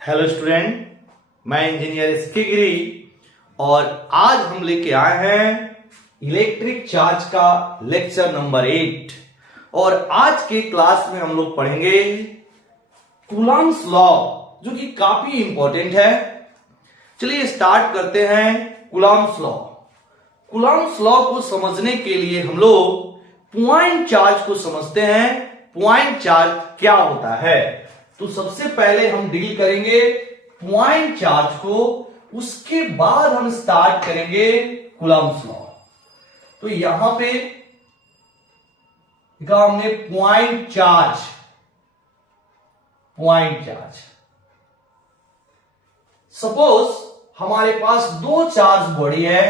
Hello student, मैं engineer SK गिरी और आज हम लेके आए हैं इलेक्ट्रिक चार्ज का लेक्चर नंबर 8। और आज के क्लास में हम लोग पढ़ेंगे कूलम्ब्स लॉ, जो कि काफी इंपॉर्टेंट है। चलिए स्टार्ट करते हैं कूलम्ब्स लॉ। कूलम्ब्स लॉ को समझने के लिए हम लोग पॉइंट चार्ज को समझते हैं। पॉइंट चार्ज क्या होता है, तो सबसे पहले हम डील करेंगे पॉइंट चार्ज को, उसके बाद हम स्टार्ट करेंगे कूलम्ब्स लॉ। तो यहां पे लिखा हमने point charge. Point charge, suppose हमारे पास दो चार्ज बॉडी है।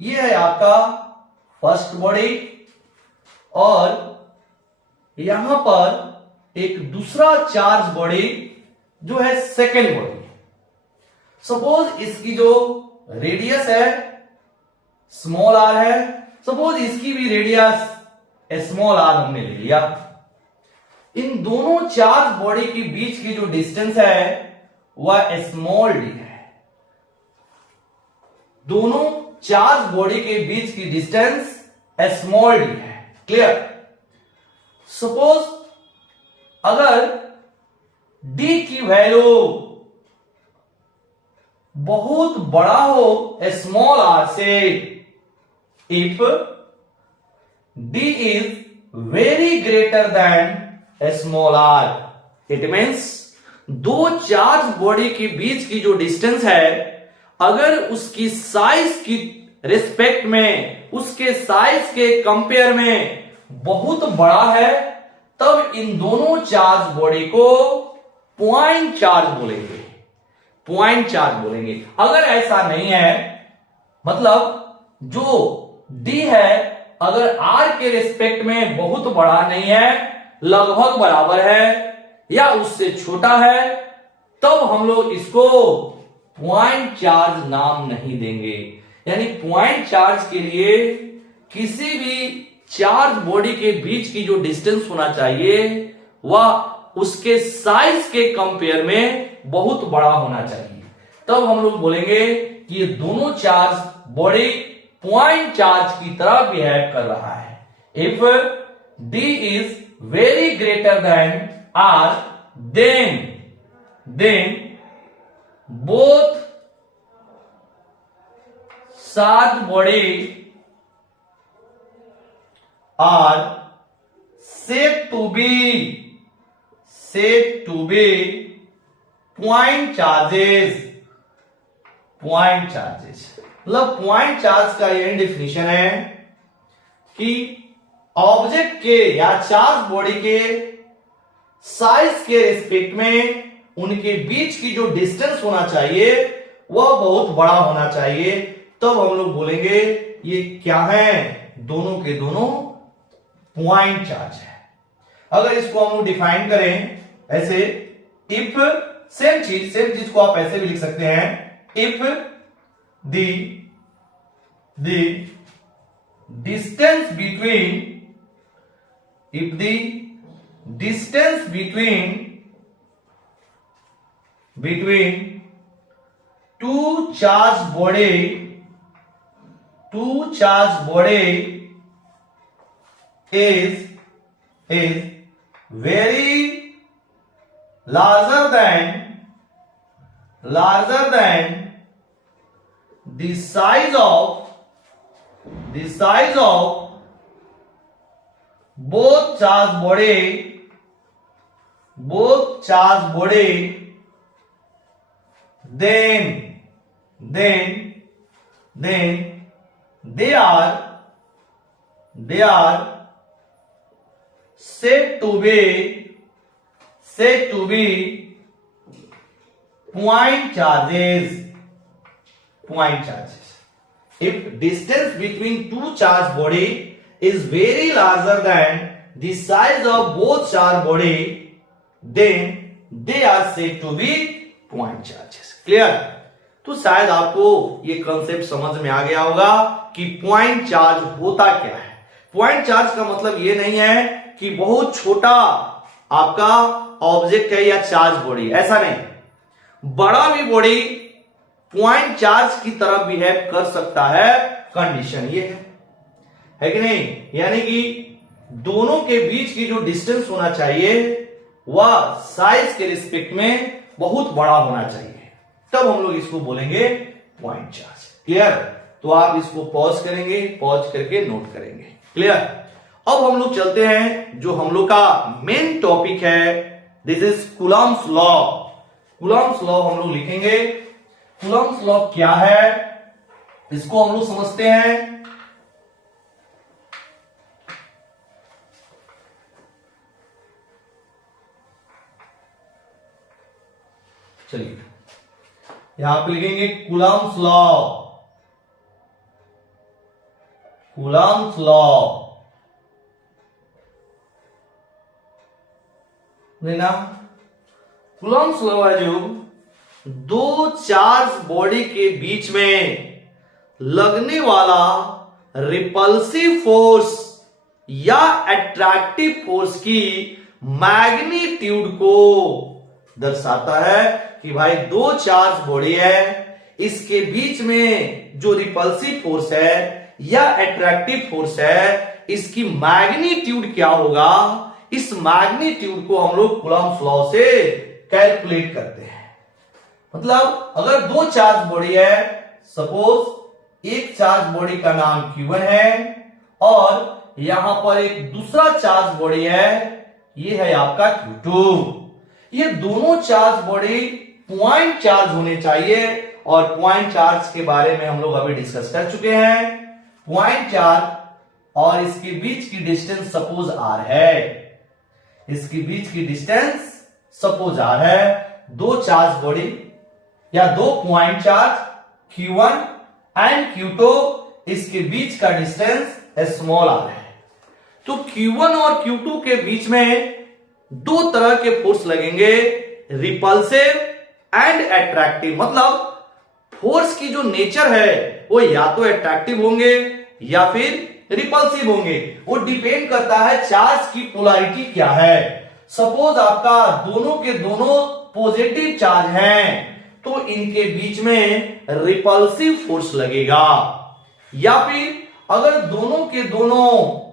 यह है आपका फर्स्ट बॉडी और यहां पर एक दूसरा चार्ज बॉडी जो है सेकेंड बॉडी। सपोज इसकी जो रेडियस है स्मॉल आर है, सपोज इसकी भी रेडियस स्मॉल आर हमने ले लिया। इन दोनों चार्ज बॉडी के बीच की जो डिस्टेंस है वह स्मॉल डी है। दोनों चार्ज बॉडी के बीच की डिस्टेंस स्मॉल डी है। क्लियर? सपोज अगर d की वैल्यू बहुत बड़ा हो स्मॉल r से, if d is very greater than small r, it means दो चार्ज बॉडी के बीच की जो डिस्टेंस है, अगर उसकी साइज की रिस्पेक्ट में, उसके साइज के कंपेयर में बहुत बड़ा है, तब इन दोनों चार्ज बॉडी को पॉइंट चार्ज बोलेंगे। पॉइंट चार्ज बोलेंगे। अगर ऐसा नहीं है, मतलब जो D है अगर R के रिस्पेक्ट में बहुत बड़ा नहीं है, लगभग बराबर है या उससे छोटा है, तब हम लोग इसको पॉइंट चार्ज नाम नहीं देंगे। यानी पॉइंट चार्ज के लिए किसी भी चार्ज बॉडी के बीच की जो डिस्टेंस होना चाहिए वह उसके साइज के कंपेयर में बहुत बड़ा होना चाहिए, तब हम लोग बोलेंगे कि ये दोनों चार्ज बॉडी पॉइंट चार्ज की तरह बिहेव कर रहा है। If D is very greater than R, then both charge body are said to be point charges। Point charges मतलब पॉइंट चार्ज का यह डेफिनेशन है कि ऑब्जेक्ट के या चार्ज बॉडी के साइज के रिस्पेक्ट में उनके बीच की जो डिस्टेंस होना चाहिए वह बहुत बड़ा होना चाहिए, तब हम लोग बोलेंगे ये क्या है, दोनों के दोनों पॉइंट चार्ज है। अगर इसको हम लोग डिफाइन करें ऐसे, इफ सेम चीज को आप ऐसे भी लिख सकते हैं, if the distance between two charge body is very larger than the size of both charge body, then they are said to be point charges। If distance between two charge body is very larger than the size of both charge body, then they are said to be point charges। Clear? तो शायद आपको ये concept समझ में आ गया होगा कि point charge होता क्या है। पॉइंट चार्ज का मतलब ये नहीं है कि बहुत छोटा आपका ऑब्जेक्ट है या चार्ज बॉडी, ऐसा नहीं। बड़ा भी बॉडी पॉइंट चार्ज की तरह बिहेव कर सकता है, कंडीशन ये है कि नहीं। यानी कि दोनों के बीच की जो डिस्टेंस होना चाहिए वह साइज के रिस्पेक्ट में बहुत बड़ा होना चाहिए, तब हम लोग इसको बोलेंगे पॉइंट चार्ज। क्लियर? तो आप इसको पॉज करेंगे, पॉज करके नोट करेंगे। क्लियर? अब हम लोग चलते हैं जो हम लोग का मेन टॉपिक है, this is Coulomb's law. Coulomb's law हम लोग लिखेंगे। कूलम्ब्स लॉ क्या है इसको हम लोग समझते हैं। चलिए यहां पे लिखेंगे कूलम्ब्स लॉ। कूलम्ब्स लॉ ना, कूलम्ब्स लॉ है जो दो चार्ज बॉडी के बीच में लगने वाला रिपल्सिव फोर्स या अट्रैक्टिव फोर्स की मैग्नीट्यूड को दर्शाता है कि भाई दो चार्ज बॉडी है, इसके बीच में जो रिपल्सिव फोर्स है या अट्रैक्टिव फोर्स है, इसकी मैग्नीट्यूड क्या होगा, इस मैग्नीट्यूड को हम लोग कूलम्ब्स लॉ से कैलकुलेट करते हैं। मतलब अगर दो चार्ज बॉडी है, सपोज एक चार्ज बॉडी का नाम Q1 है और यहां पर एक दूसरा चार्ज बॉडी है, ये है आपका Q2। ये दोनों चार्ज बॉडी पॉइंट चार्ज होने चाहिए और पॉइंट चार्ज के बारे में हम लोग अभी डिस्कस कर चुके हैं। पॉइंट चार्ज और इसके बीच की डिस्टेंस सपोज r है, इसके बीच की डिस्टेंस सपोज r है। दो चार्ज बॉडी या दो point charge Q1 and Q2, इसके बीच का डिस्टेंस स्मॉल r है। तो Q1 और Q2 के बीच में दो तरह के फोर्स लगेंगे, रिपल्सिव एंड अट्रैक्टिव। मतलब फोर्स की जो नेचर है वो या तो अट्रैक्टिव होंगे या फिर रिपल्सिव होंगे। वो डिपेंड करता है चार्ज की पोलैरिटी क्या है। सपोज आपका दोनों के दोनों पॉजिटिव चार्ज हैं तो इनके बीच में रिपल्सिव फोर्स लगेगा, या फिर अगर दोनों के दोनों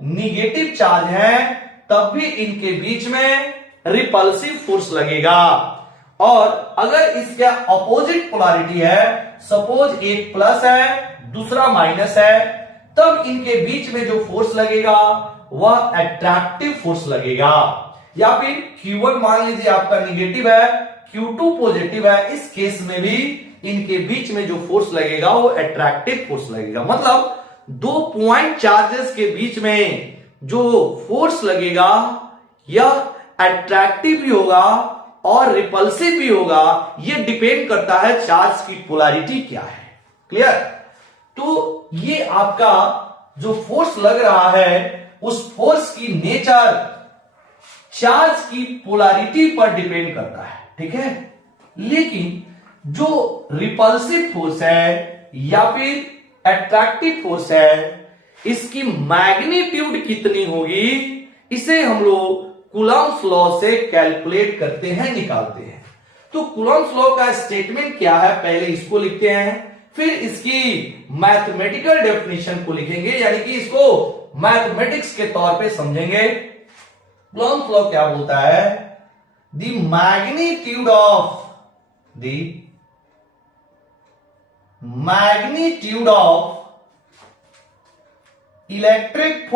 निगेटिव चार्ज हैं तब भी इनके बीच में रिपल्सिव फोर्स लगेगा। और अगर इसका अपोजिट पोलैरिटी है, सपोज एक प्लस है दूसरा माइनस है, तब इनके बीच में जो फोर्स लगेगा वह अट्रैक्टिव फोर्स लगेगा। या फिर Q1 मान लीजिए आपका निगेटिव है, Q2 पॉजिटिव है, इस केस में भी इनके बीच में जो फोर्स लगेगा वो अट्रैक्टिव फोर्स लगेगा। मतलब दो पॉइंट चार्जेस के बीच में जो फोर्स लगेगा यह अट्रैक्टिव भी होगा और रिपल्सिव भी होगा। यह डिपेंड करता है चार्ज की पोलैरिटी क्या है। क्लियर? तो ये आपका जो फोर्स लग रहा है उस फोर्स की नेचर चार्ज की पोलैरिटी पर डिपेंड करता है, ठीक है। लेकिन जो रिपल्सिव फोर्स है या फिर अट्रैक्टिव फोर्स है, इसकी मैग्नीट्यूड कितनी होगी, इसे हम लोग कूलम्ब्स लॉ से कैलकुलेट करते हैं, निकालते हैं। तो कूलम्ब्स लॉ का स्टेटमेंट क्या है, पहले इसको लिखते हैं, फिर इसकी मैथमेटिकल डेफिनेशन को लिखेंगे, यानी कि इसको मैथमेटिक्स के तौर पे समझेंगे। कूलम्ब्स लॉ क्या बोलता है, the magnitude of electric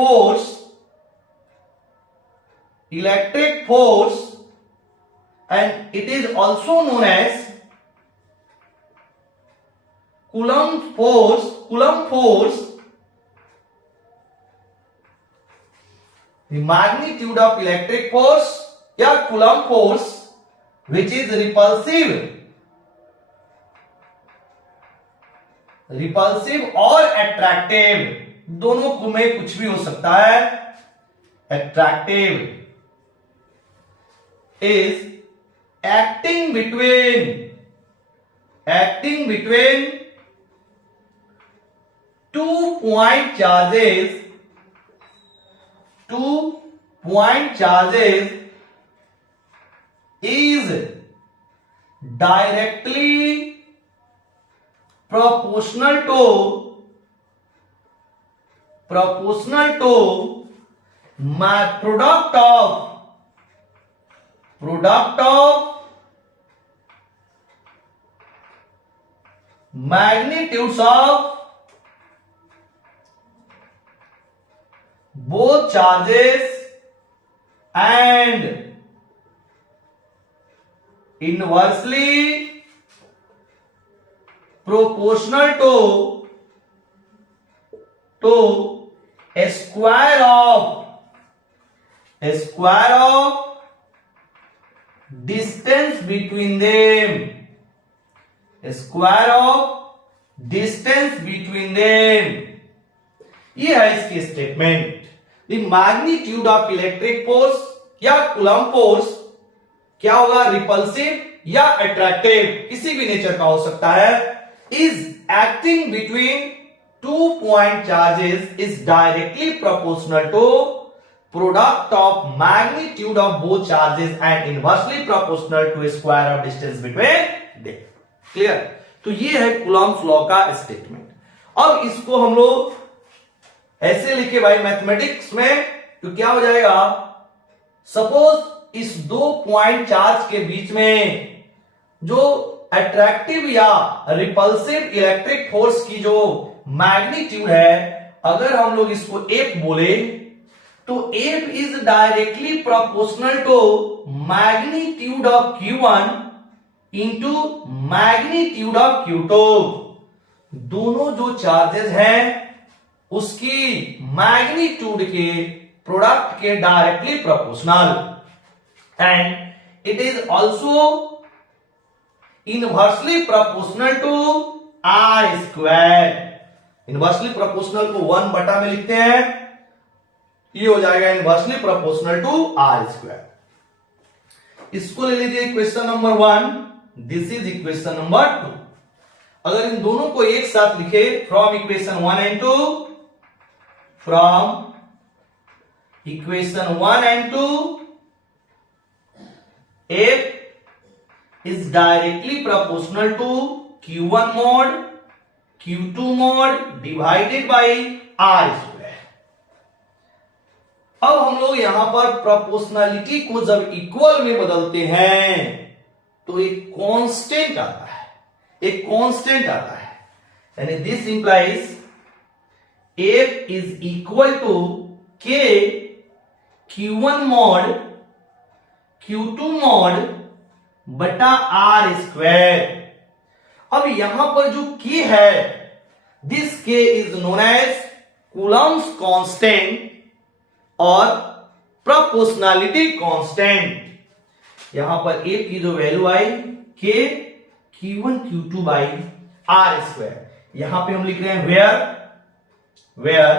force and it is also known as Coulomb force, the magnitude of electric force या Coulomb force which is repulsive और attractive, दोनों में कुछ भी हो सकता है। attractive is acting between two point charges is directly proportional to my product of magnitudes of both charges and inversely proportional to a square of distance between them. A square of distance between them. ये है इसकी statement. The magnitude of electric force या coulomb force क्या होगा, repulsive या attractive, किसी भी nature का हो सकता है, is acting between 2 point charges is directly proportional to product of magnitude of both charges and inversely proportional to square of distance between them. Clear. तो ये है कूलम्ब्स लॉ का स्टेटमेंट. अब इसको हम लोग ऐसे लिखे भाई मैथमेटिक्स में, तो क्या हो जाएगा, सपोज इस 2 पॉइंट चार्ज के बीच में जो अट्रैक्टिव या रिपल्सिव इलेक्ट्रिक फोर्स की जो मैग्नीट्यूड है, अगर हम लोग इसको F बोले तो F is directly proportional to magnitude of Q1 into magnitude of Q2. दोनों जो चार्जेस हैं उसकी मैग्नीट्यूड के प्रोडक्ट के directly proportional, and it is also inversely proportional to R square. Inversely proportional को 1 बटा में लिखते हैं, ये हो जाएगा inversely proportional to R square. इसको ले लीजिए equation number 1, this is equation number 2. अगर इन दोनों को एक साथ लिखे, from equation 1 and 2, from equation 1 and 2, F is directly proportional to Q1 mod Q2 mod divided by R square. अब हम लोग यहां पर प्रोपोर्शनलिटी को जब इक्वल में बदलते हैं तो एक कांस्टेंट आता है, यानी this implies F is equal to K Q1 mod Q2 mod बटा R स्क्वायर. अब यहां पर जो K है, this K is known as Coulomb's constant और प्रोपोर्शनलिटी कांस्टेंट. यहां पर A की जो वैल्यू आई K Q1 Q2 by R square. यहां पे हम लिख रहे हैं where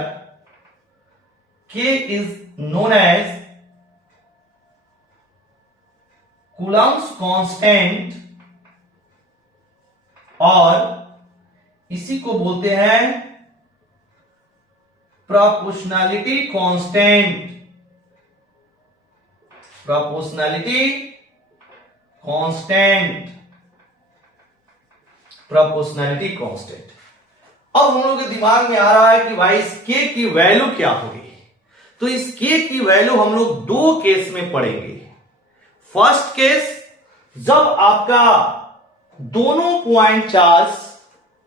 K is known as Coulomb's constant और इसी को बोलते हैं प्रोपोर्शनलिटी कांस्टेंट. अब हम लोग के दिमाग में आ रहा है कि भाई इस K की वैल्यू क्या होगी. तो इस K की वैल्यू हम लोग 2 केस में पढ़ेंगे. फर्स्ट केस, जब आपका दोनों पॉइंट चार्ज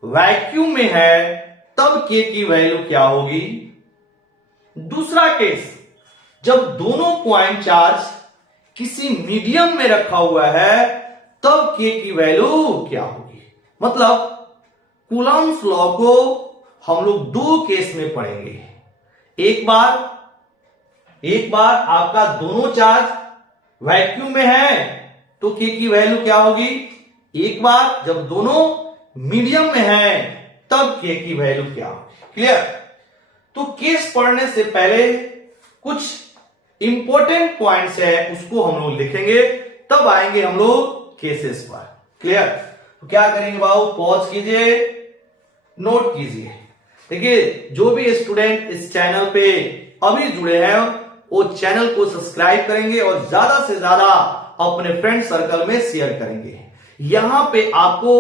वैक्यूम में है तब K की वैल्यू क्या होगी. दूसरा केस, जब दोनों पॉइंट चार्ज किसी मीडियम में रखा हुआ है तब K की वैल्यू क्या होगी. मतलब कूलम्ब्स लॉ को हम लोग 2 केस में पढ़ेंगे. एक बार आपका दोनों चार्ज वैक्यूम में है तो K की वैल्यू क्या होगी. एक बार जब दोनों मीडियम में है तब K की वैल्यू क्या होगी. क्लियर. तो केस पढ़ने से पहले कुछ इंपॉर्टेंट पॉइंट्स है उसको हम लोग लिखेंगे, तब आएंगे हम लोग केसेस पर. क्लियर. तो क्या करेंगे बाबू, पॉज कीजिए, नोट कीजिए. देखिए, जो भी स्टूडेंट इस चैनल पे अभी जुड़े हैं वो चैनल को सब्सक्राइब करेंगे और ज्यादा से ज्यादा अपने फ्रेंड सर्कल में शेयर करेंगे। यहां पे आपको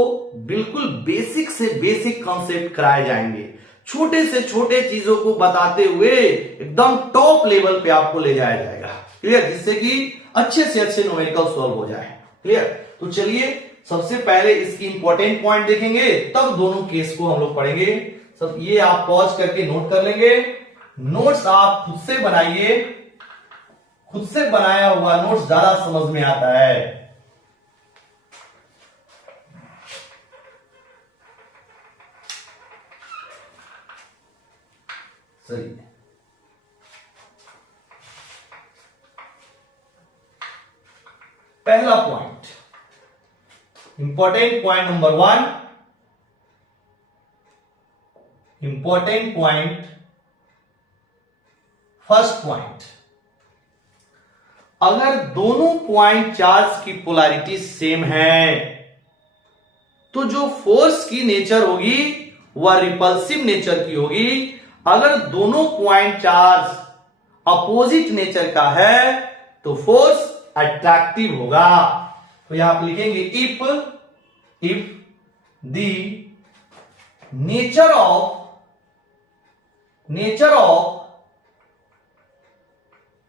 बिल्कुल बेसिक से बेसिक कॉन्सेप्ट कराए जाएंगे, छोटे से छोटे चीजों को बताते हुए एकदम टॉप लेवल पे आपको ले जाया जाएगा। क्लियर? जिससे कि अच्छे से अच्छे न्यूमेरिकल सॉल्व हो जाए। क्लियर? तो चलिए सबसे पहले इसकी इंपॉर्टेंट पॉइंट देखेंगे, तब दोनों केस को हम लोग पढ़ेंगे। सब ये आप पॉज करके नोट कर लेंगे। नोट्स आप खुद से बनाइए, खुद से बनाया हुआ नोट्स ज्यादा समझ में आता है। सही। पहला point, important point number 1, important point, first point, अगर दोनों पॉइंट चार्ज की पोलैरिटी सेम है तो जो फोर्स की नेचर होगी वह रिपल्सिव नेचर की होगी। अगर दोनों पॉइंट चार्ज अपोजिट नेचर का है तो फोर्स अट्रैक्टिव होगा। तो यहां आप लिखेंगे if the nature of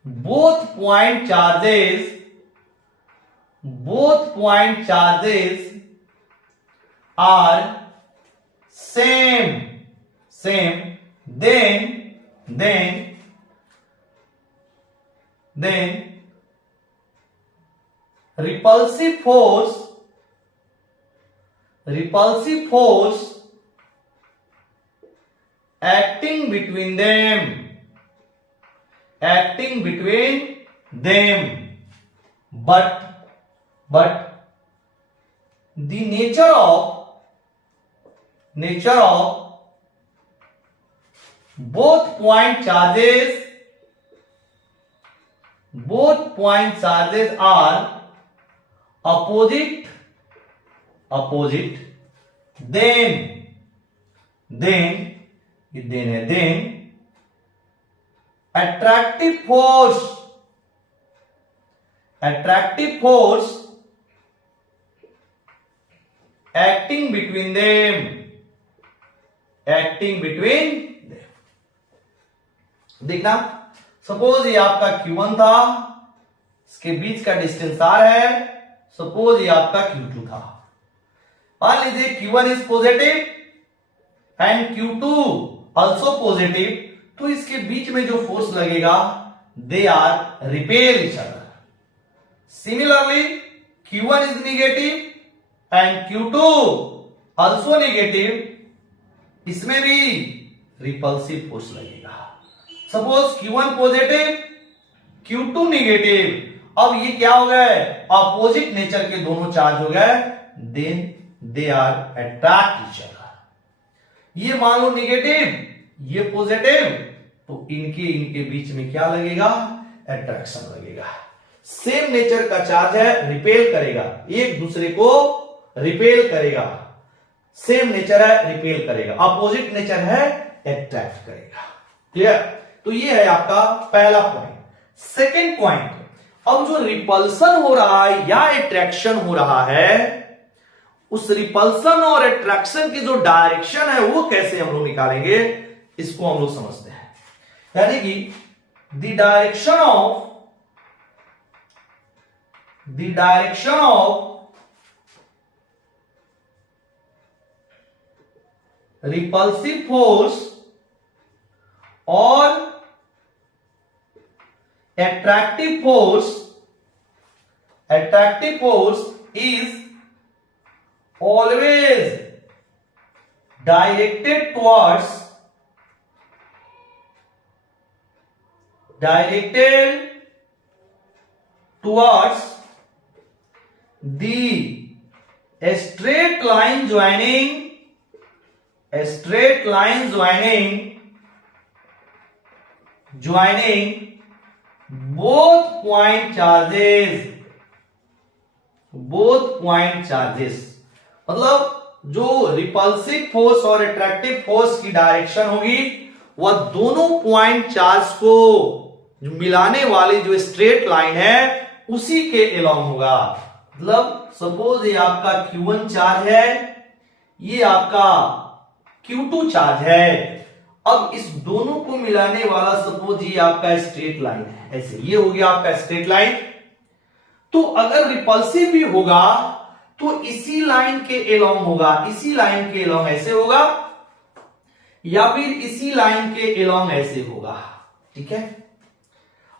both point charges are same, then repulsive force acting between them, but the nature of both point charges are opposite, then attractive force acting between them। देखना, suppose ये आपका Q1 था, इसके बीच का distance R है। Suppose ये आपका Q2 था। मान लीजिए Q1 is positive and Q2 also positive, तो इसके बीच में जो फोर्स लगेगा they are repel each other. Similarly Q1 is negative and Q2 also negative, इसमें भी रिपल्सिव फोर्स लगेगा। Suppose Q1 positive Q2 negative, अब ये क्या हो गए, अपोजिट नेचर के दोनों चार्ज हो गए, then they are attract each other. ये मान लो नेगेटिव, ये पॉजिटिव, तो इनके बीच में क्या लगेगा, अट्रैक्शन लगेगा। सेम नेचर का चार्ज है, रिपेल करेगा, एक दूसरे को रिपेल करेगा। सेम नेचर है, रिपेल करेगा, अपोजिट नेचर है, अट्रैक्ट करेगा। क्लियर? तो ये है आपका पहला पॉइंट। सेकेंड पॉइंट, अब जो रिपल्सन हो रहा है या अट्रैक्शन हो रहा है, उस रिपल्सन और अट्रैक्शन की जो डायरेक्शन है वो कैसे हम लोग निकालेंगे, इसको हम लोग समझते हैं। यानी कि the direction of repulsive force और attractive force is always directed towards the straight line joining both point charges। मतलब जो रिपल्सिव फोर्स और अट्रैक्टिव फोर्स की डायरेक्शन होगी वह दोनों पॉइंट चार्ज को मिलाने वाली जो स्ट्रेट लाइन है उसी के एलोंग होगा। मतलब सपोज ये आपका Q1 चार्ज है, ये आपका Q2 चार्ज है। अब इस दोनों को मिलाने वाला सपोज ये आपका स्ट्रेट लाइन है, ऐसे ये हो गया आपका स्ट्रेट लाइन। तो अगर रिपल्सिव भी होगा तो इसी लाइन के एलोंग होगा, इसी लाइन के एलोंग ऐसे होगा, या फिर इसी लाइन के एलोंग ऐसे होगा। ठीक है।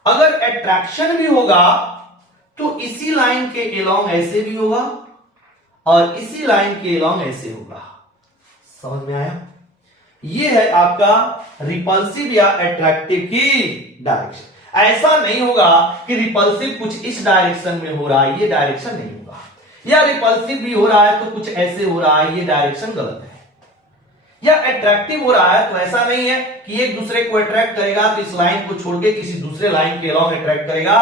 अगर अट्रैक्शन भी होगा तो इसी लाइन के एलोंग ऐसे भी होगा और इसी लाइन के एलोंग ऐसे होगा। समझ में आया? ये है आपका रिपल्सिव या अट्रैक्टिव की डायरेक्शन। ऐसा नहीं होगा कि रिपल्सिव कुछ इस डायरेक्शन में हो रहा है, ये डायरेक्शन नहीं होगा, या रिपल्सिव भी हो रहा है तो कुछ ऐसे हो रहा है, ये डायरेक्शन गलत है। या अट्रैक्टिव हो रहा है तो ऐसा नहीं है कि एक दूसरे को अट्रैक्ट करेगा तो इस लाइन को छोड़ के किसी दूसरे लाइन के अलॉन्ग अट्रैक्ट करेगा,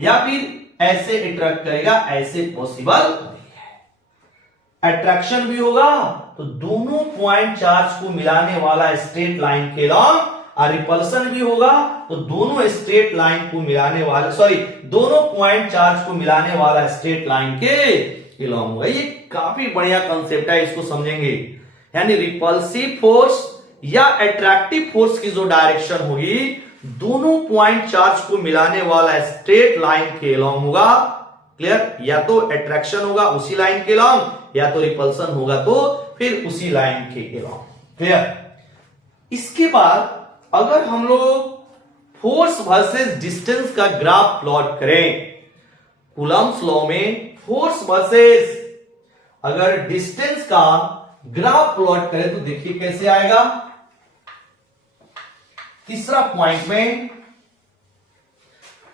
या फिर ऐसे अट्रैक्ट करेगा, ऐसे पॉसिबल नहीं है। अट्रैक्शन भी होगा तो दोनों पॉइंट चार्ज को मिलाने वाला स्ट्रेट लाइन के अलॉन्ग, और रिपल्सन भी होगा तो दोनों स्ट्रेट लाइन को मिलाने वाले दोनों पॉइंट चार्ज को मिलाने वाला स्ट्रेट लाइन के अलॉन्ग होगा। ये काफी बढ़िया कंसेप्ट है, इसको समझेंगे। यानी रिपल्सिव फोर्स या अट्रैक्टिव फोर्स की जो डायरेक्शन होगी, दोनों पॉइंट चार्ज को मिलाने वाला स्ट्रेट लाइन के अलॉन्ग होगा। क्लियर? या तो अट्रैक्शन होगा उसी लाइन के अलॉन्ग, या तो रिपल्सन होगा तो फिर उसी लाइन के अलॉन्ग। क्लियर? इसके बाद अगर हम लोग फोर्स वर्सेस डिस्टेंस का ग्राफ प्लॉट करें, कूलम्ब्स लॉ में फोर्स वर्सेस अगर डिस्टेंस का ग्राफ प्लॉट करें तो देखिए कैसे आएगा। तीसरा पॉइंट में,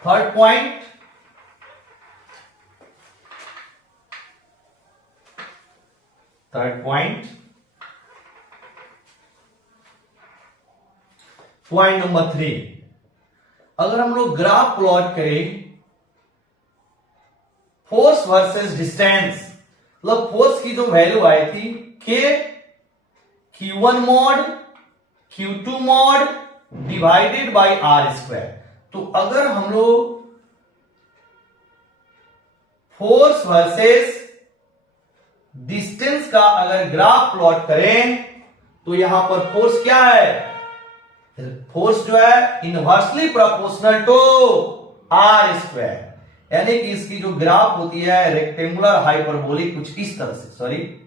थर्ड पॉइंट, पॉइंट नंबर 3, अगर हम लोग ग्राफ प्लॉट करें फोर्स वर्सेस डिस्टेंस, मतलब फोर्स की जो वैल्यू आई थी K Q1 mod Q2 mod divided by R square. तो अगर हम लोग फोर्स वर्सेस डिस्टेंस का अगर ग्राफ प्लॉट करें तो यहां पर फोर्स क्या है? फोर्स जो है inversely proportional to R square, यानी कि इसकी जो ग्राफ होती है रेक्टेंगुलर हाइपरबोलिक कुछ इस तरह से,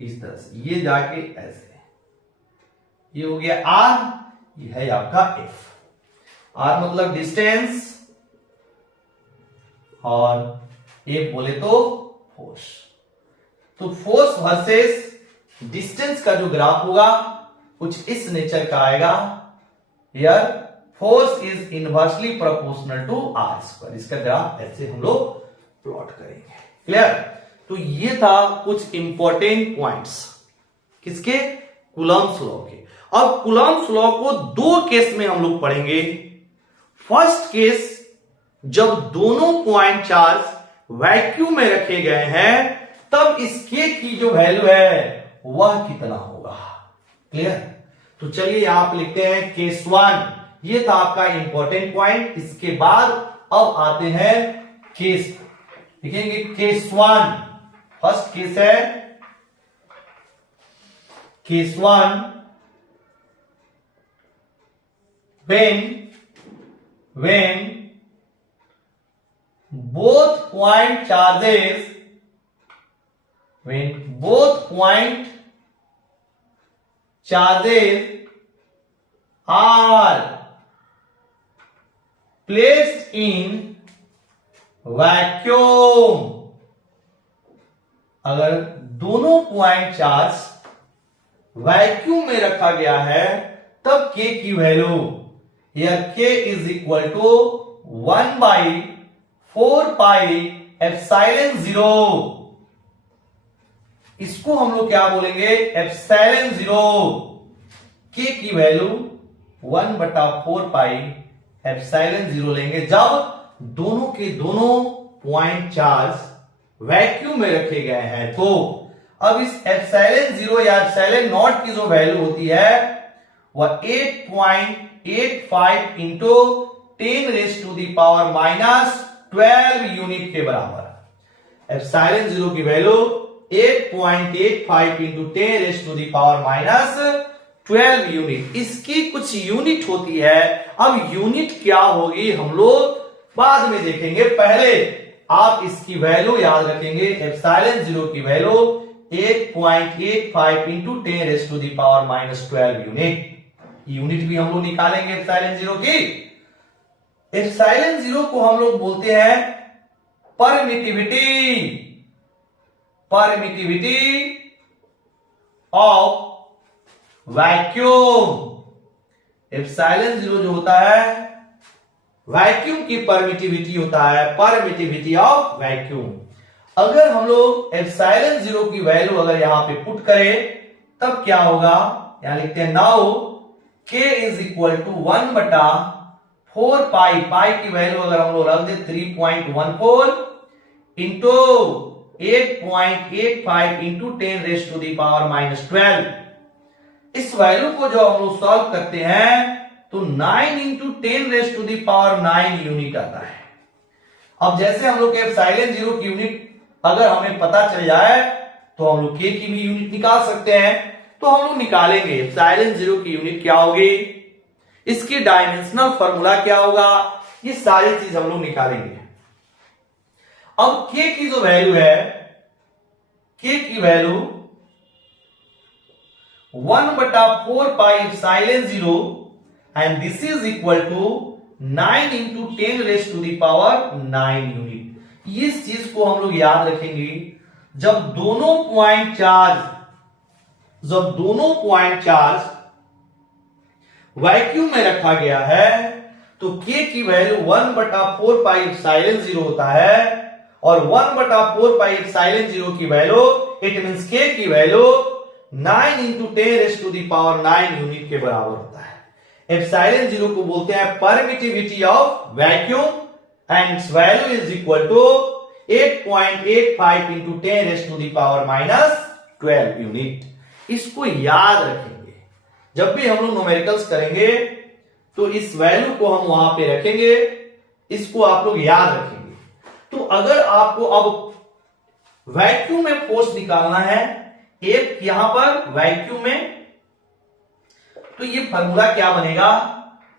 इस तरह से, ये जाके ऐसे, ये हो गया R, ये है आपका F। R मतलब डिस्टेंस और F बोले तो फोर्स। तो फोर्स वर्सेस डिस्टेंस का जो ग्राफ होगा कुछ इस नेचर का आएगा। Here force is inversely proportional to R square. इसका ग्राफ ऐसे हम लोग प्लॉट करेंगे। क्लियर? तो ये था कुछ इंपॉर्टेंट पॉइंट्स किसके? कूलम्ब्स लॉ के। अब कूलम्ब्स लॉ को दो केस में हम लोग पढ़ेंगे। फर्स्ट केस, जब दोनों पॉइंट चार्ज वैक्यूम में रखे गए हैं तब इसके की जो वैल्यू है वह कितना होगा। क्लियर? तो चलिए यहां पर लिखते हैं केस 1, ये था आपका इंपॉर्टेंट पॉइंट। इसके बाद अब आते हैं केस, लिखेंगे केस 1। फर्स्ट केस है case 1, when both point charges, when both point charges are placed in vacuum, अगर दोनों पॉइंट चार्ज वैक्यूम में रखा गया है तब K की वैल्यू, या K is equal to 1/4 pi epsilon 0। इसको हम लोग क्या बोलेंगे? एप्सिलॉन 0। K की वैल्यू 1/4 पाई एप्सिलॉन 0 लेंगे जब दोनों के दोनों पॉइंट चार्ज वैक्यूम में रखे गए हैं। तो अब इस एप्सिलॉन 0 या एप्सिलॉन नॉट की जो वैल्यू होती है वह 8.85 into 10 raise to the power minus 12 unit के बराबर। एप्सिलॉन जीरो की value 8.85 into 10 raise to the power minus 12 unit. इसकी कुछ यूनिट होती है। अब यूनिट क्या होगी हम लोग बाद में देखेंगे, पहले आप इसकी वैल्यू याद रखेंगे। एप्सिलॉन जीरो की value 8.85 into 10 raise to the power minus 12 unit. Unit भी हम लोग निकालेंगे एप्सिलॉन जीरो की। एप्सिलॉन जीरो को हम लोग बोलते हैं permittivity, permittivity of vacuum. Epsilon zero जो होता है वैक्यूम की परमिटिविटी होता है, परमिटिविटी ऑफ वैक्यूम। अगर हम लोग एप्सिलॉन जीरो की वैल्यू अगर यहां पे पुट करें तब क्या होगा, यहां लिखते हैं now k is equal to 1/4 pi, pi की वैल्यू अगर हम लोग रख दे 3.14 into 8.85 into 10 raise to the power minus 12। इस वैल्यू को जो हम लोग सॉल्व करते हैं तो 9 into 10 raise to the power 9 unit आता है। अब जैसे हम लोग एप्सिलॉन जीरो की यूनिट अगर हमें पता चल जाए तो हम लोग k की भी यूनिट निकाल सकते हैं। तो हम लोग निकालेंगे एप्सिलॉन जीरो की यूनिट क्या होगी, इसकी डायमेंशनल फॉर्मूला क्या होगा, ये सारी चीज हम लोग निकालेंगे। अब k की जो वैल्यू है, k की value 1/4 pi epsilon zero and this is equal to 9 into 10 raise to the power 9 unit. इस चीज को हम लोग याद रखेंगे। जब दोनों पॉइंट चार्ज वैक्यूम में रखा गया है तो k की वैल्यू 1/4 पाई एप्सिलॉन जीरो होता है और 1/4 पाई एप्सिलॉन जीरो की वैल्यू इट मींस k की value 9 into 10 raise to the power 9 unit के बराबर होता है। एप्सिलॉन जीरो को बोलते हैं permittivity of vacuum and its value is equal to 8.85 into 10 raise to the power minus 12 unit. इसको याद रखेंगे, जब भी हम लोग न्यूमेरिकल्स करेंगे तो इस वैल्यू को हम वहां पे रखेंगे, इसको आप लोग याद रखेंगे। तो अगर आपको अब वैक्यूम में फोर्स निकालना है एक यहां पर वैक्यूम में, तो ये फॉर्मूला क्या बनेगा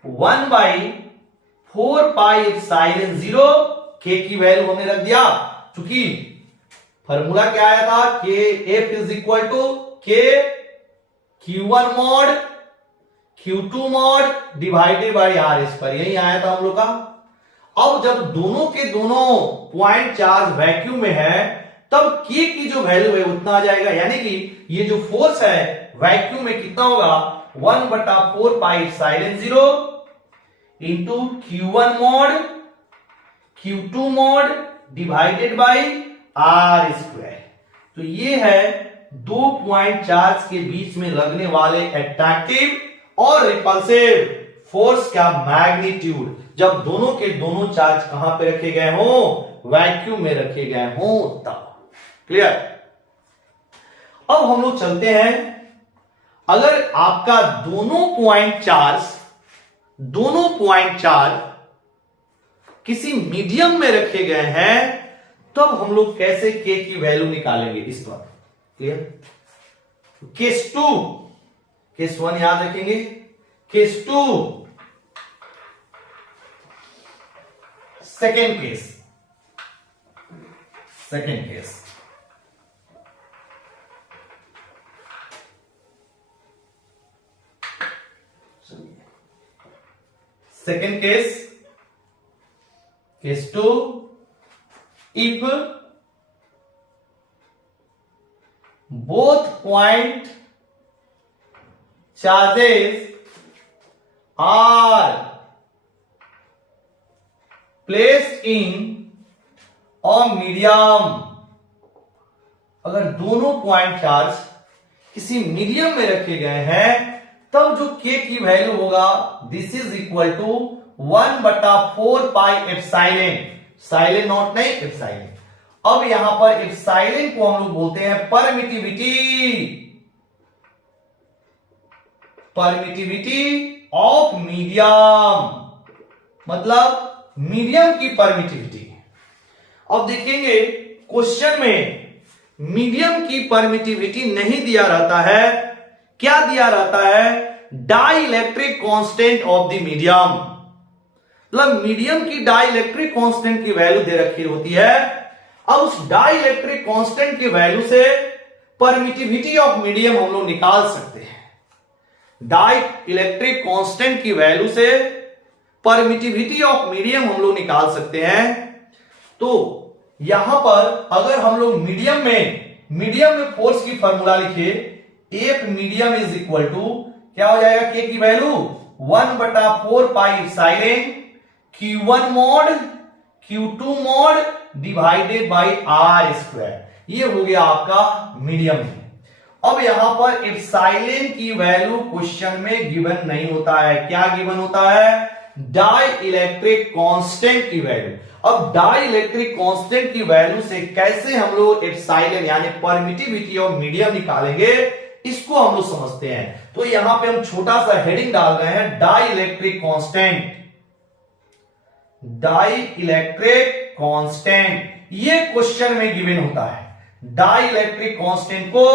1/4 पाई एप्सिलॉन जीरो। k की वैल्यू हमने रख दिया, क्योंकि फॉर्मूला क्या आया था k f is equal to k q1 mod q2 mod divided by r square, यही आया था हम लोग का। अब जब दोनों के दोनों पॉइंट चार्ज वैक्यूम में है तब k की जो वैल्यू है उतना आ जाएगा, यानी कि ये जो फोर्स है वैक्यूम में कितना होगा 1/4 pi epsilon zero into q1 mod q2 mod divided by r square. तो ये है दो पॉइंट चार्ज के बीच में लगने वाले अट्रैक्टिव और रिपल्सिव फोर्स का मैग्नीट्यूड, जब दोनों के दोनों चार्ज कहां पे रखे गए हो वैक्यूम में रखे गए हो तब। क्लियर। अब हम लोग चलते हैं, अगर आपका दोनों पॉइंट चार्ज किसी मीडियम में रखे गए हैं तब हम लोग कैसे k की वैल्यू निकालेंगे इस पर। क्लियर। केस 2, केस 1 याद रखेंगे, case 2 second case case 2 if both point charges are placed in a medium, अगर दोनों पॉइंट चार्ज किसी मीडियम में रखे गए हैं तब जो k की वैल्यू होगा this is equal to 1/4 pi epsilon, silent not नहीं एप्सिलॉन। अब यहां पर एप्सिलॉन को हम लोग बोलते हैं परमिटिविटी परमिटिविटी ऑफ मीडियम, मतलब मीडियम की परमिटिविटी। अब देखेंगे क्वेश्चन में मीडियम की परमिटिविटी नहीं दिया रहता है, क्या दिया रहता है? Dielectric constant of the medium, मतलब मीडियम की डाइलेक्ट्रिक कांस्टेंट की वैल्यू दे रखी होती है। अब उस डाइलेक्ट्रिक कांस्टेंट की वैल्यू से परमिटिविटी ऑफ मीडियम हम लोग निकाल सकते हैं। डाइलेक्ट्रिक कांस्टेंट की वैल्यू से परमिटिविटी ऑफ मीडियम हम लोग निकाल सकते हैं। तो यहां पर अगर हम लोग मीडियम में फोर्स की फॉर्मूला लिखे, F medium is equal to क्या हो जाएगा? के की value 1/4 pi epsilon Q1 mod Q2 mod divided by R square. ये हो गया आपका मीडियम। अब यहां पर एप्सिलॉन की वैल्यू क्वेश्चन में गिवन नहीं होता है। क्या गिवन होता है? डाइलेक्ट्रिक कांस्टेंट की वैल्यू। अब डाइलेक्ट्रिक कांस्टेंट की वैल्यू से कैसे हम लोग एप्सिलॉन यानी परमिटिविटी ऑफ मीडियम निकालेंगे, इसको हम लोग समझते हैं। तो यहां पे हम छोटा सा हेडिंग डाल रहे हैं, डाइलेक्ट्रिक कांस्टेंट। डाइलेक्ट्रिक कांस्टेंट ये क्वेश्चन में गिवन होता है। डाइलेक्ट्रिक कांस्टेंट को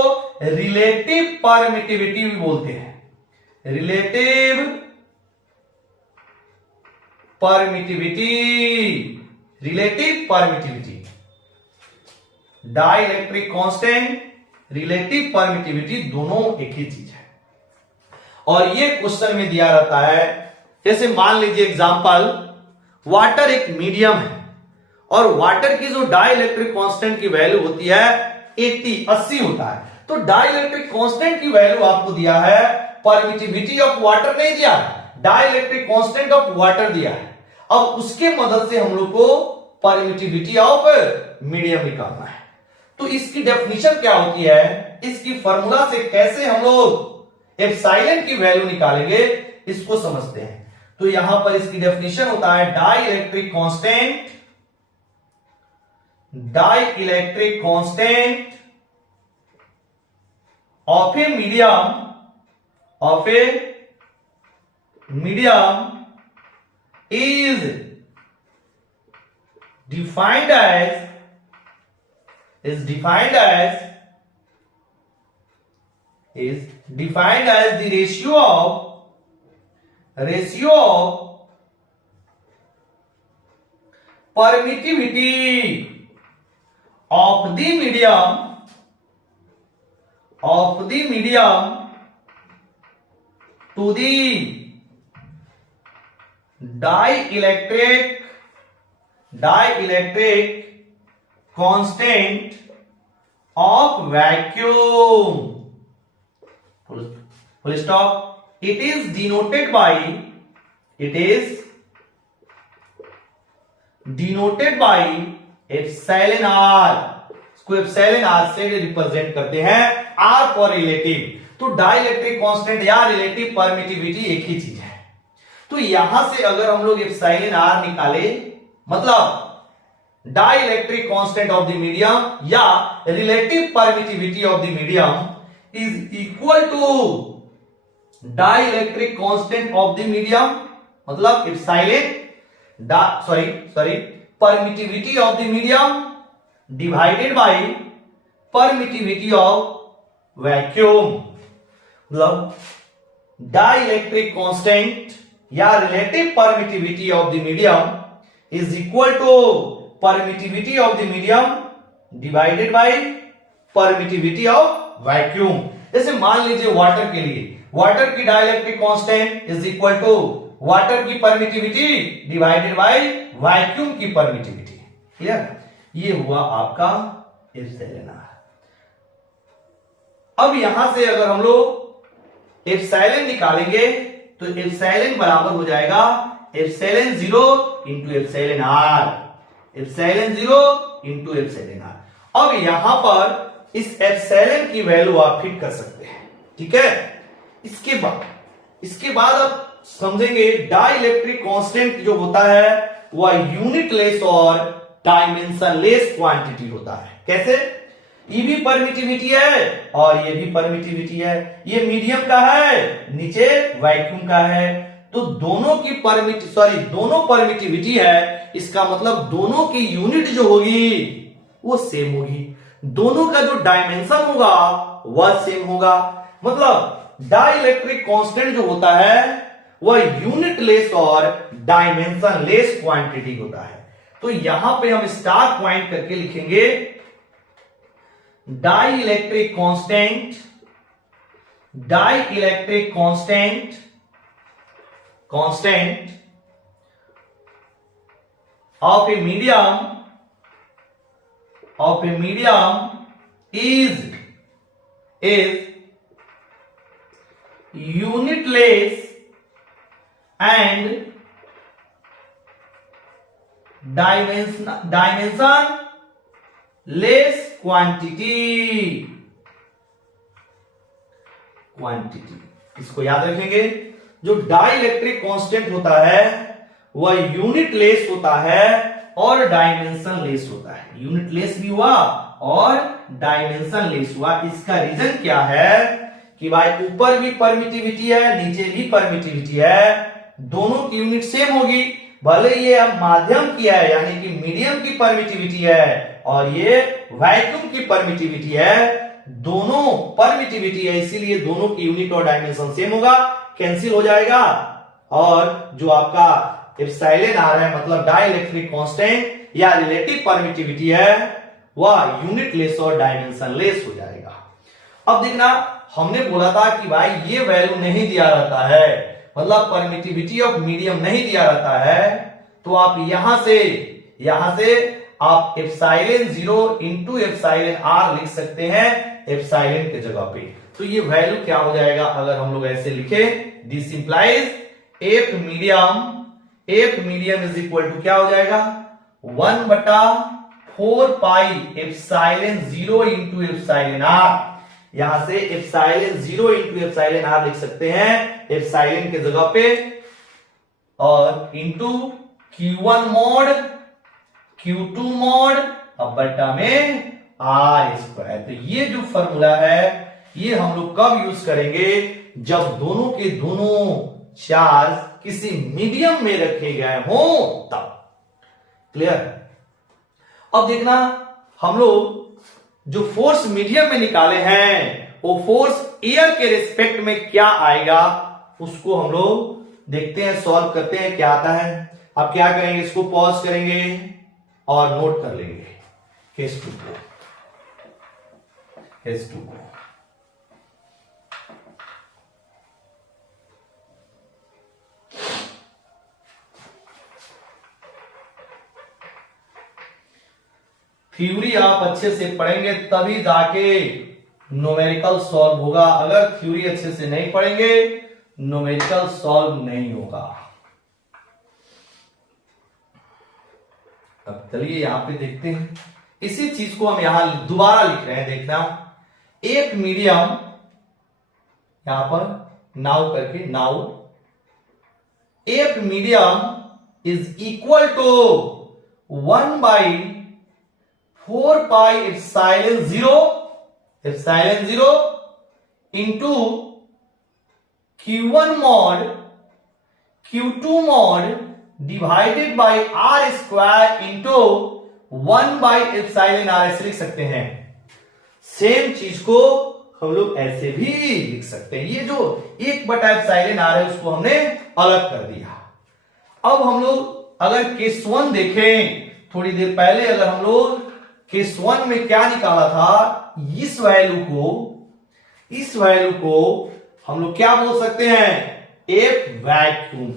रिलेटिव परमिटिविटी भी बोलते हैं। Relative permittivity, relative permittivity, dielectric constant, relative permittivity दोनों एक ही चीज है। और ये क्वेश्चन में दिया रहता है, जैसे मान लीजिए एग्जांपल, वाटर एक मीडियम है और वाटर की जो डाइलेक्ट्रिक कांस्टेंट की वैल्यू होती है 80 होता है। तो डाइलेक्ट्रिक कांस्टेंट की वैल्यू आपको दिया है, परमिटिविटी ऑफ वाटर नहीं दिया है, डाइलेक्ट्रिक कांस्टेंट ऑफ वाटर दिया है। अब उसके मदद से हम लोग को परमिटिविटी ऑफ मीडियम निकालना है। तो इसकी डेफिनेशन क्या होती है, इसकी फॉर्मूला से कैसे हम लोग एप्सिलॉन की वैल्यू निकालेंगे, इसको समझते हैं। तो यहां पर इसकी डेफिनेशन होता है dielectric constant, dielectric constant of a medium is defined as the ratio of permittivity of the medium to the dielectric constant of vacuum. Full stop. It is denoted by epsilon r। इसको epsilon r से represent करते हैं, r for relative. तो dielectric constant या relative permittivity एक ही चीज है। तो यहां से अगर हम लोग एप्सिलॉन r निकाले, मतलब dielectric constant of the medium या relative permittivity of the medium is equal to dielectric constant of the medium, मतलब epsilon permittivity of the medium divided by permittivity of vacuum. मतलब डाइलेक्ट्रिक कांस्टेंट या relative permittivity of the medium is equal to permittivity of the medium divided by permittivity of vacuum. जैसे मान लीजिए water के लिए, water की dielectric constant is equal to water की permittivity divided by vacuum की permittivity. Clear? ये हुआ आपका एप्सिलॉन r। अब यहां से अगर हम लोग एप्सिलॉन निकालेंगे तो एप्सिलॉन बराबर हो जाएगा epsilon 0 into epsilon r, epsilon 0 into epsilon r। अब यहां पर इस एप्सिलॉन की वैल्यू आप फिट कर सकते हैं। ठीक है? इसके बाद आप समझेंगे डाइलेक्ट्रिक कांस्टेंट जो होता है वह यूनिट लेस और डायमेंशन लेस क्वांटिटी होता है। कैसे? ये भी परमिटिविटी है और ये भी परमिटिविटी है। ये मीडियम का है, नीचे वैक्यूम का है, तो दोनों की दोनों परमिटिविटी है। इसका मतलब दोनों की यूनिट जो होगी वो सेम होगी, दोनों का जो डायमेंशन होगा वह सेम होगा। मतलब डाइलेक्ट्रिक कांस्टेंट जो होता है वह यूनिट लेस और डायमेंशन लेस क्वांटिटी होता है। तो यहां पे हम स्टार पॉइंट करके लिखेंगे dielectric constant of a medium is unitless and dimension less quantity। इसको याद रखेंगे, जो डाइलेक्ट्रिक कांस्टेंट होता है वह यूनिट लेस होता है और डायमेंशन लेस होता है। यूनिट लेस भी हुआ और डायमेंशन लेस हुआ। इसका रीजन क्या है कि भाई ऊपर भी परमिटिविटी है, नीचे भी परमिटिविटी है, दोनों की यूनिट सेम होगी। भले ये अब माध्यम की है यानी कि मीडियम की परमिटिविटी है और ये वैक्यूम की परमिटिविटी है, दोनों परमिटिविटी है, इसीलिए दोनों की यूनिट और डायमेंशन सेम होगा, कैंसिल हो जाएगा। और जो आपका एप्सिलॉन आ रहा है मतलब डाइलेक्ट्रिक कांस्टेंट या रिलेटिव परमिटिविटी है वह यूनिट लेस और डायमेंशन लेस हो जाएगा। अब देखना, हमने बोला था कि भाई ये वैल्यू नहीं दिया रहता है, मतलब परमिटिविटी ऑफ मीडियम नहीं दिया रहता है, तो आप यहां से आप एप्सिलॉन 0 इंटू एप्सिलॉन r लिख सकते हैं एप्सिलॉन के जगह पे। तो ये वैल्यू क्या हो जाएगा अगर हम लोग ऐसे लिखे, this implies F medium is equal to क्या हो जाएगा 1/4 pi epsilon 0 into epsilon r। यहां से एप्सिलॉन 0 इंटू एप्सिलॉन r लिख सकते हैं एप्सिलॉन के जगह पे, और into Q1 mod Q2 mod अब बटा में r स्क्वायर। तो ये जो फॉर्मूला है ये हम लोग कब यूज करेंगे, जब दोनों के दोनों चार्ज किसी मीडियम में रखे गए हो तब। क्लियर? अब देखना, हम लोग जो फोर्स मीडियम में निकाले हैं वो फोर्स एयर के रिस्पेक्ट में क्या आएगा उसको हम लोग देखते हैं, सॉल्व करते हैं क्या आता है। अब क्या करेंगे, इसको पॉज करेंगे और नोट कर लेंगे केस 2 को। थ्योरी आप अच्छे से पढ़ेंगे तभी जाके न्यूमेरिकल सॉल्व होगा। अगर थ्योरी अच्छे से नहीं पढ़ेंगे न्यूमेरिकल सॉल्व नहीं होगा। अब चलिए यहां पे देखते हैं, इसी चीज को हम यहां दोबारा लिख रहे हैं। देखना, एक मीडियम यहां पर नाउ करके, एक medium is equal to 1/4 pi epsilon 0 into Q1 mod Q2 mod divided by r square into 1/एप्सिलॉन r ऐसे लिख सकते हैं। सेम चीज को हम लोग ऐसे भी लिख सकते हैं। ये जो 1/एप्सिलॉन r है उसको हमने अलग कर दिया। अब हम लोग अगर केस 1 देखें, थोड़ी देर पहले अगर हम लोग केस 1 में क्या निकाला था, इस वैल्यू को हम लोग क्या बोल सकते हैं, एफ वैक्यूम।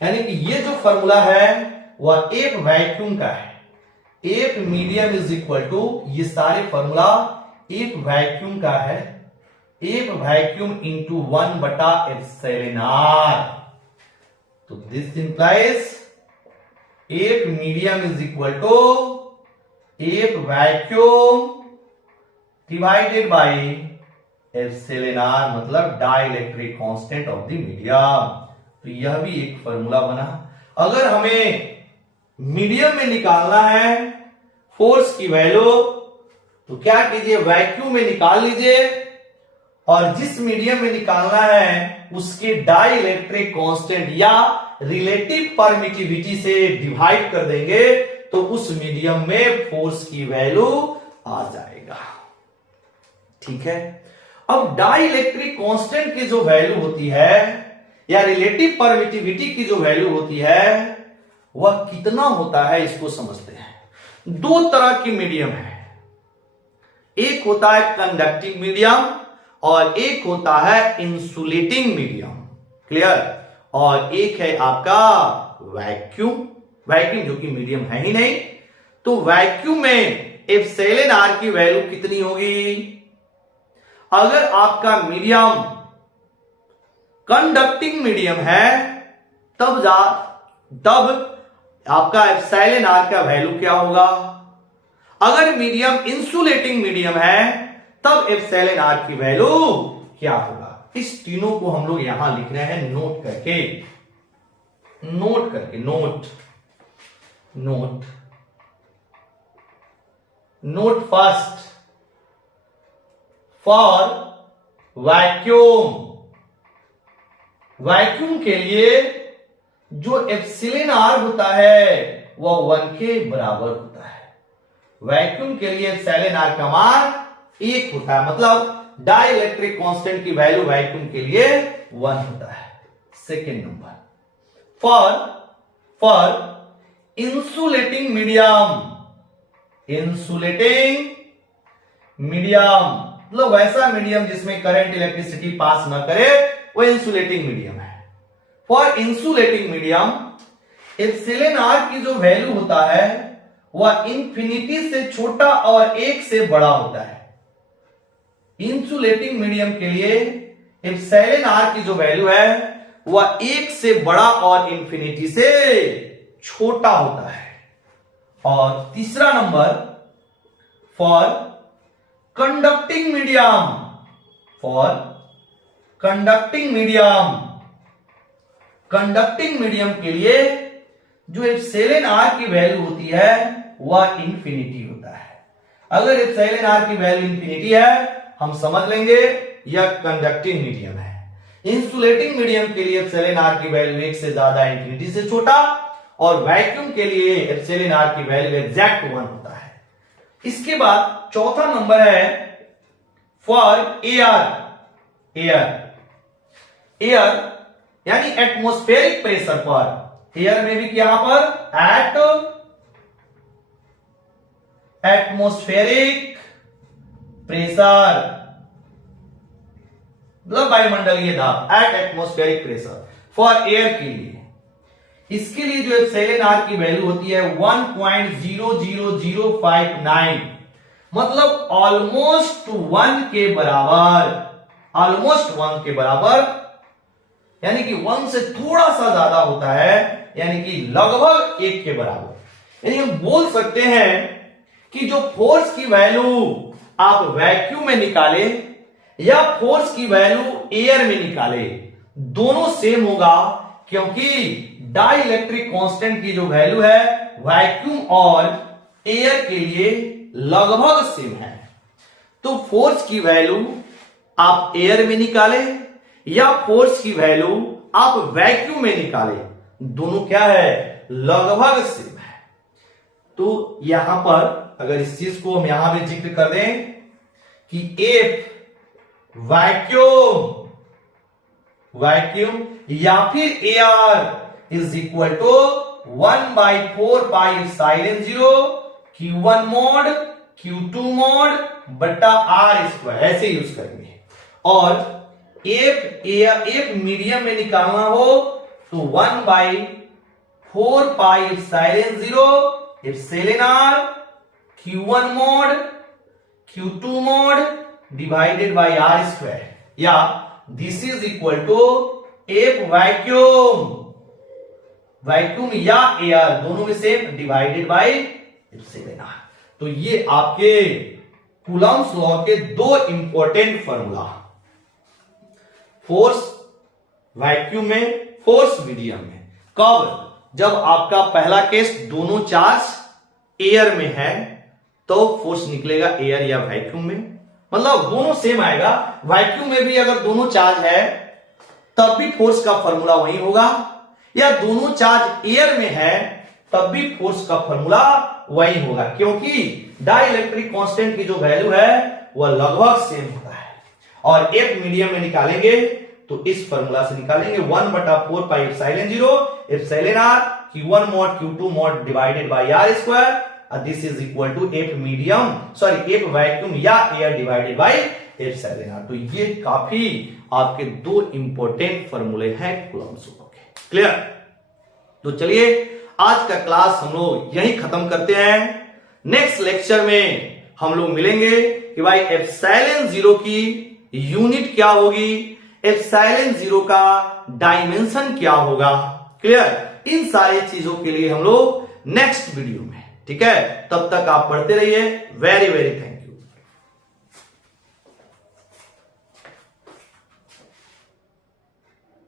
यानी कि ये जो फॉर्मूला है वह एफ वैक्यूम का है। F medium is equal to, ये सारे फॉर्मूला एफ वैक्यूम का है, एफ वैक्यूम इंटू 1/एप्सिलॉन r। तो this implies F medium is equal to F vacuum divided by epsilon r, मतलब dielectric constant of the medium. तो यह भी एक फॉर्मूला बना। अगर हमें मीडियम में निकालना है फोर्स की वैल्यू तो क्या कीजिए, वैक्यूम में निकाल लीजिए और जिस मीडियम में निकालना है उसके डाई इलेक्ट्रिक कांस्टेंट या रिलेटिव परमिटिविटी से डिवाइड कर देंगे तो उस मीडियम में फोर्स की वैल्यू आ जाएगा। ठीक है, अब डाई इलेक्ट्रिक कांस्टेंट की जो वैल्यू होती है या रिलेटिव परमिटिविटी की जो वैल्यू होती है वह कितना होता है इसको समझते हैं। दो तरह की मीडियम है, एक होता है कंडक्टिंग मीडियम और एक होता है इंसुलेटिंग मीडियम। क्लियर? और एक है आपका वैक्यूम, वैक्यूम जो कि मीडियम है ही नहीं। तो वैक्यूम में एप्सिलॉन आर की वैल्यू कितनी होगी? अगर आपका मीडियम कंडक्टिंग मीडियम है तब आपका एप्सिलॉन आर का वैल्यू क्या होगा? अगर मीडियम इंसुलेटिंग मीडियम है तब एप्सिलॉन आर की वैल्यू क्या होगा? इस तीनों को हम लोग यहां लिख रहे हैं नोट करके, node first for vacuum. Vacuum के लिए जो एप्सिलॉन आर होता है वह 1 के बराबर होता है। वैक्यूम के लिए एप्सिलॉन आर का मान 1 होता है, मतलब डाई इलेक्ट्रिक कांस्टेंट की वैल्यू वैक्यूम के लिए 1 होता है। Second number for insulating medium, मतलब वैसा मीडियम जिसमें करंट इलेक्ट्रिसिटी पास ना करे वो इंसुलेटिंग मीडियम है। For insulating medium epsilon R की जो वैल्यू होता है वह इंफिनिटी से छोटा और 1 से बड़ा होता है। इंसुलेटिंग मीडियम के लिए एप्सिलॉन आर की जो वैल्यू है वह 1 से बड़ा और इंफिनिटी से छोटा होता है। और तीसरा नंबर फॉर कंडक्टिंग मीडियम के लिए जो एप्सिलॉन आर की वैल्यू होती है वह इंफिनिटी होता है। अगर एप्सिलॉन आर की वैल्यू इंफिनिटी है हम समझ लेंगे यह कंडक्टिंग मीडियम है। इंसुलेटिंग मीडियम के लिए एप्सिलॉन आर की वैल्यू 1 से ज्यादा, इंफिनिटी से छोटा, और वैक्यूम के लिए एप्सिलॉन आर की वैल्यू एग्जैक्ट 1 होता है। इसके बाद चौथा नंबर है फॉर एयर यानी एटमॉस्फेरिक प्रेशर पर। एयर में भी यहां पर एटमॉस्फेरिक प्रेशर मतलब वायुमंडलीय दाब, at atmospheric pressure for air के लिए। इसके लिए जो एप्सिलॉन आर की वैल्यू होती है 1.00059, मतलब ऑलमोस्ट 1 के बराबर, यानी कि 1 से थोड़ा सा ज्यादा होता है, यानी कि लगभग 1 के बराबर। यानी हम बोल सकते हैं कि जो फोर्स की वैल्यू आप वैक्यूम में निकाले या फोर्स की वैल्यू एयर में निकाले दोनों सेम होगा, क्योंकि डाई इलेक्ट्रिक कांस्टेंट की जो वैल्यू है वैक्यूम और एयर के लिए लगभग सेम है। तो फोर्स की वैल्यू आप एयर में निकाले या फोर्स की वैल्यू आप वैक्यूम में निकाले, दोनों क्या है, लगभग सेम है। तो यहां पर अगर इस चीज को हम यहां भी जिक्र कर दें कि एफ वैक्यूम या फिर air is equal to 1/4 pi epsilon 0 Q1 mod Q2 mod बटा R स्क्वायर, ऐसे यूज करेंगे। और एफ मीडियम में निकालना हो तो 1/4 pi epsilon 0 epsilon R Q1 mod Q2 mod divided by R square, या this is equal to F vacuum या एयर दोनों में same divided by epsilon R. तो ये आपके कूलम्ब्स लॉ के दो इंपॉर्टेंट फॉर्मूला, फोर्स वैक्यूम में, फोर्स मीडियम में। कब? जब आपका पहला केस दोनों चार्ज एयर में है, तो फोर्स निकलेगा एयर या वैक्यूम में, मतलब दोनों सेम आएगा। वैक्यूम में भी अगर दोनों चार्ज है तब भी फोर्स का फॉर्मूला वही होगा, या दोनों चार्ज एयर में है तब भी फोर्स का फॉर्मूला वही होगा, क्योंकि डाइलेक्ट्रिक कांस्टेंट की जो वैल्यू है वह लगभग सेम होता है। और एक मीडियम में निकालेंगे तो इस फॉर्मूला से निकालेंगे 1/4 pi epsilon 0 epsilon r q1 mod q2 mod divided by r square, this is equal to F medium sorry F vacuum या air divided by epsilon r। तो ये काफी आपके दो इंपॉर्टेंट फॉर्मूले हैं कूलम्ब के। क्लियर? तो चलिए आज का क्लास हम लोग यहीं खत्म करते हैं। नेक्स्ट लेक्चर में हम लोग मिलेंगे कि भाई एप्सिलॉन 0 की यूनिट क्या होगी, एप्सिलॉन 0 का डायमेंशन क्या होगा। क्लियर? इन सारी चीजों के लिए हम लोग नेक्स्ट वीडियो में, ठीक है, तब तक आप पढ़ते रहिए। Very very thank